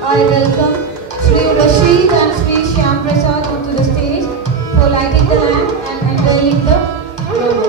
I welcome Sri Rashid and Sri Shyam Prasad onto the stage for lighting the lamp and unveiling the logo.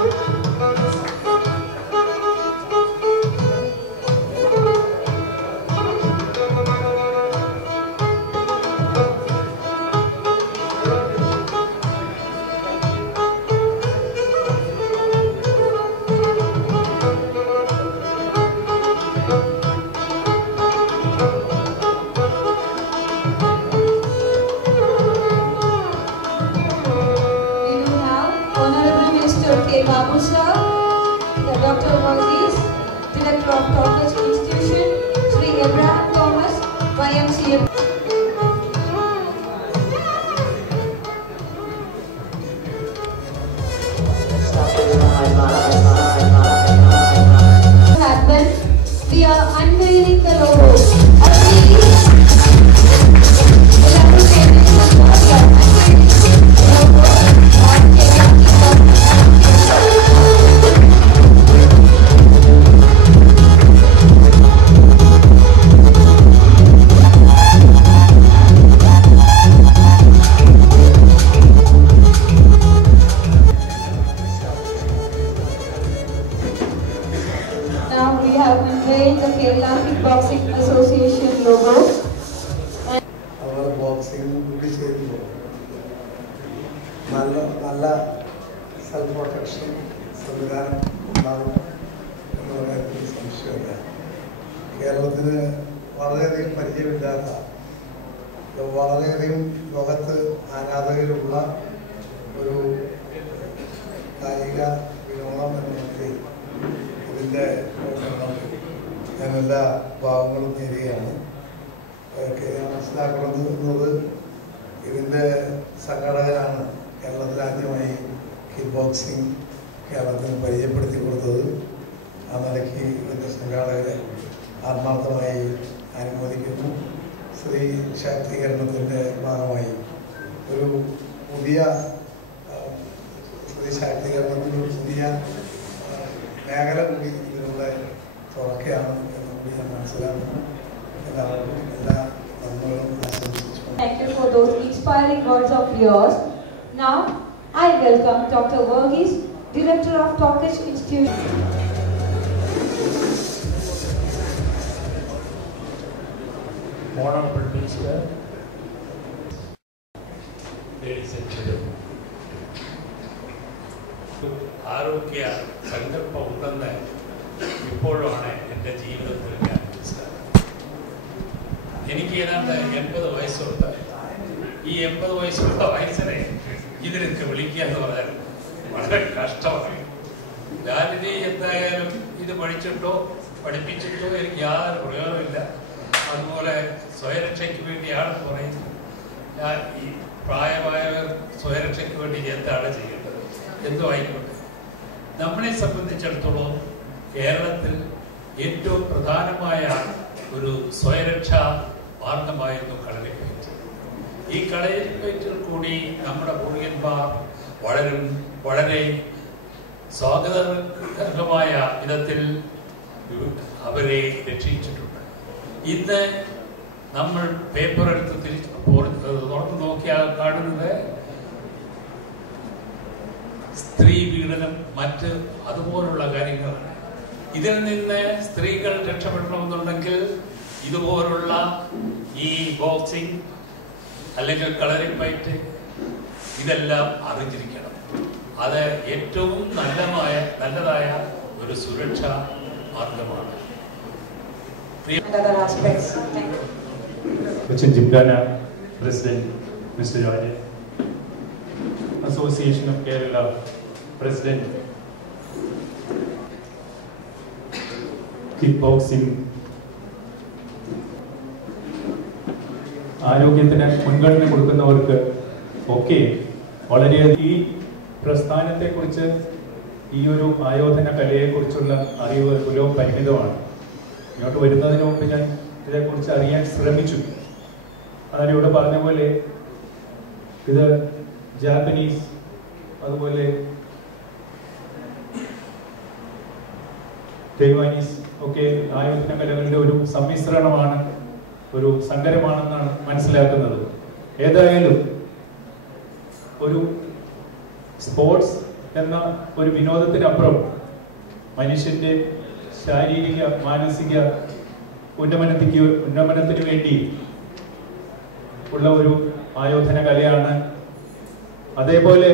Babu sir, Dr. Varghese, Director of College Institution, Sri Abraham Thomas, YMCA. We are unveiling the logo. Now we have unveiled the Kerala Kickboxing Association logo. Our boxing is nalla self-protection സംവിധാനം ഉണ്ടാകും എന്നുള്ള കാര്യത്തിൽ സംശയമില്ല. കേരളത്തിന് വളരെയധികം പരിചയമില്ലാത്ത വളരെയധികം ലോകത്ത് ആരാധകരുള്ള ഒരു കായിക വിനോദം എന്ന നിലയിൽ ഇതിൻ്റെ ഞാൻ എല്ലാ ഭാവങ്ങളും നേരുകയാണ്. മനസ്സിലാക്കുന്നത് ഇതിൻ്റെ സംഘാടകരാണ് കേരളത്തിൽ ആദ്യമായി കിക്ക് ബോക്സിംഗ് കേരളത്തിന് പരിചയപ്പെടുത്തി കൊടുത്തത്. ആ നിലയ്ക്ക് ഇതിൻ്റെ സംഘാടകരെ ആത്മാർത്ഥമായി അനുമോദിക്കുന്നു. സ്ത്രീ ശാക്തീകരണത്തിൻ്റെ ഭാഗമായി ഒരു പുതിയ സ്ത്രീ ശാക്തീകരണത്തിന് ഒരു പുതിയ മേഖല കൂടി ഇതിലൂടെ തുറക്കുകയാണ് എന്ന് കൂടി ഞാൻ മനസ്സിലാക്കുന്നു. എല്ലാവർക്കും എല്ലാ നന്മകളും ആശംസിച്ചു. Thank you for those inspiring words of yours. Now I welcome Dr. Varghese, Director of College Institution. Honorable Minister, ladies and gentlemen, ആരോഗ്യ സങ്കല്പം ഉണ്ടെന്ന് ഇപ്പോഴാണ് എൻ്റെ ജീവിതത്തിൽ ഞാൻ മനസ്സിലാക്കുന്നത്. എനിക്ക് ഏതാണ്ട് 80 വയസ്സുണ്ട്. ഈ 80 വയസ്സുള്ള വയസ്സിനെ ഇതിനൊക്കെ വിളിക്കുക എന്ന് പറഞ്ഞാൽ വളരെ കഷ്ടമാണ്. ഞാനിനി എന്തായാലും ഇത് പഠിപ്പിച്ചിട്ടോ എനിക്ക് യാതൊരു പ്രയോജനമില്ല. അതുപോലെ സ്വയരക്ഷയ്ക്ക് വേണ്ടിയാണെന്ന് പറയുന്നത്. ഞാൻ ഈ പ്രായമായവർ സ്വയരക്ഷയ്ക്ക് വേണ്ടി എന്താണ് ചെയ്യേണ്ടത്? എന്തോ ആയിക്കോട്ടെ. നമ്മളെ സംബന്ധിച്ചിടത്തോളം കേരളത്തിൽ ഏറ്റവും പ്രധാനമായ ഒരു സ്വയരക്ഷാ മാർഗമായിരുന്നു കളരിപ്പയറ്റ്. ഈ കളരിപ്പയറ്റിൽ കൂടി നമ്മുടെ പൂർവ്വന്മാർ വളരെ സ്വാഗതകരമായ വിധത്തിൽ അവരെ രക്ഷിച്ചിട്ടുണ്ട്. ഇന്ന് നമ്മൾ പേപ്പർ എടുത്ത് തുറന്നു നോക്കിയാൽ കാണുന്നത് സ്ത്രീ പീഡനം മറ്റ് അതുപോലുള്ള കാര്യങ്ങളാണ്. ഇതിൽ നിന്ന് സ്ത്രീകൾ രക്ഷപ്പെടണമെന്നുണ്ടെങ്കിൽ ഇതുപോലുള്ള ഈ ബോക്സിംഗ് അല്ലെങ്കിൽ കളരിപ്പയറ്റ് ഇതെല്ലാം അറിഞ്ഞിരിക്കണം. അത് ഏറ്റവും നല്ലതായ ഒരു സുരക്ഷാ മാർഗമാണ്. Cochin Gymkhana President Mr. Rajan, Association of Kerala President, Kickboxing, ആരോഗ്യത്തിന് മുൻഗണന കൊടുക്കുന്നവർക്ക് ഒക്കെ വളരെയധികം ഈ പ്രസ്ഥാനത്തെക്കുറിച്ച് ഈ ഒരു ആയോധന കലയെക്കുറിച്ചുള്ള അറിവ് തുലവും പരിമിതമാണ്. ഇങ്ങോട്ട് വരുന്നതിന് മുമ്പ് ഞാൻ ഇതിനെക്കുറിച്ച് അറിയാൻ ശ്രമിച്ചു. അതായത് ഇവിടെ പറഞ്ഞ പോലെ ഇത് ജാപ്പനീസ് അതുപോലെ തൈവാനീസ് ഒക്കെ ആയോധന കലകളുടെ ഒരു സമ്മിശ്രണമാണ് ഒരു സങ്കരമാണെന്നാണ് മനസ്സിലാക്കുന്നത്. ഏതായാലും ഒരു സ്പോർട്സ് എന്ന ഒരു വിനോദത്തിനപ്പുറം മനുഷ്യന്റെ ശാരീരിക മാനസിക ഉന്നമനത്തിന് വേണ്ടി ഉള്ള ഒരു ആയോധന കലയാണ്. അതേപോലെ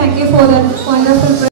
Thank you for that wonderful